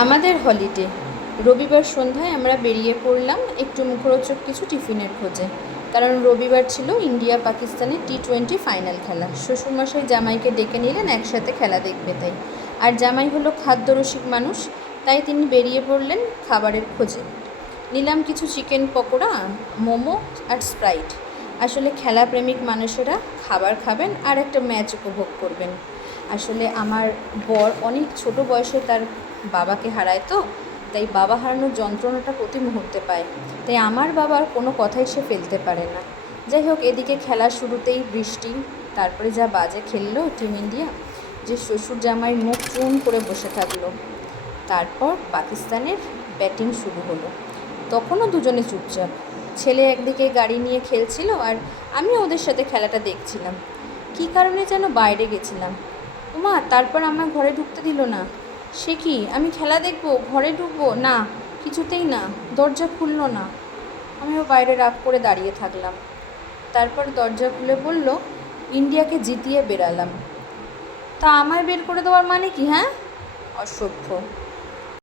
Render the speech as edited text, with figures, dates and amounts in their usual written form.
আমাদের হলিডে রবিবার সন্ধ্যায় আমরা বেরিয়ে পড়লাম একটু মুখরোচক কিছু টিফিনের খোঁজে। কারণ রবিবার ছিল ইন্ডিয়া পাকিস্তানের T20 ফাইনাল খেলা। শ্বশুরমশাই জামাইকে ডেকে নিলেন একসাথে খেলা দেখবে তাই। আর জামাই হলো খাদ্যরসিক মানুষ, তাই তিনি বেরিয়ে পড়লেন খাবারের খোঁজে। নিলাম কিছু চিকেন পকোড়া, মোমো আর স্প্রাইট। আসলে খেলাপ্রেমিক মানুষেরা খাবার খাবেন আর একটা ম্যাচ উপভোগ করবেন। আসলে আমার বর অনেক ছোট বয়সে তার বাবাকে হারায়, তো তাই বাবা হারানোর যন্ত্রণাটা প্রতি মুহূর্তে পায়। তাই আমার বাবার কোনো কথাই সে ফেলতে পারে না। যাই হোক, এদিকে খেলা শুরুতেই বৃষ্টি, তারপরে যা বাজে খেললো টিম ইন্ডিয়া যে শ্বশুর জামাইয়ের মুখ চুন করে বসে থাকলো। তারপর পাকিস্তানের ব্যাটিং শুরু হলো। তখনও দুজনে চুপচাপ। ছেলে একদিকে গাড়ি নিয়ে খেলছিল আর আমি ওদের সাথে খেলাটা দেখছিলাম। কী কারণে যেন বাইরে গেছিলাম। ওমা, তারপর আমার ঘরে ঢুকতে দিল না। সে কি, আমি খেলা দেখবো, ঘরে ঢুকবো না, কিছুতেই না, দরজা খুললো না। আমিও বাইরে রাগ করে দাঁড়িয়ে থাকলাম। তারপর দরজা খুলে বলল, ইন্ডিয়াকে জিতিয়ে বেরালাম। তা আমায় বের করে দেওয়ার মানে কি? হ্যাঁ, অসভ্য।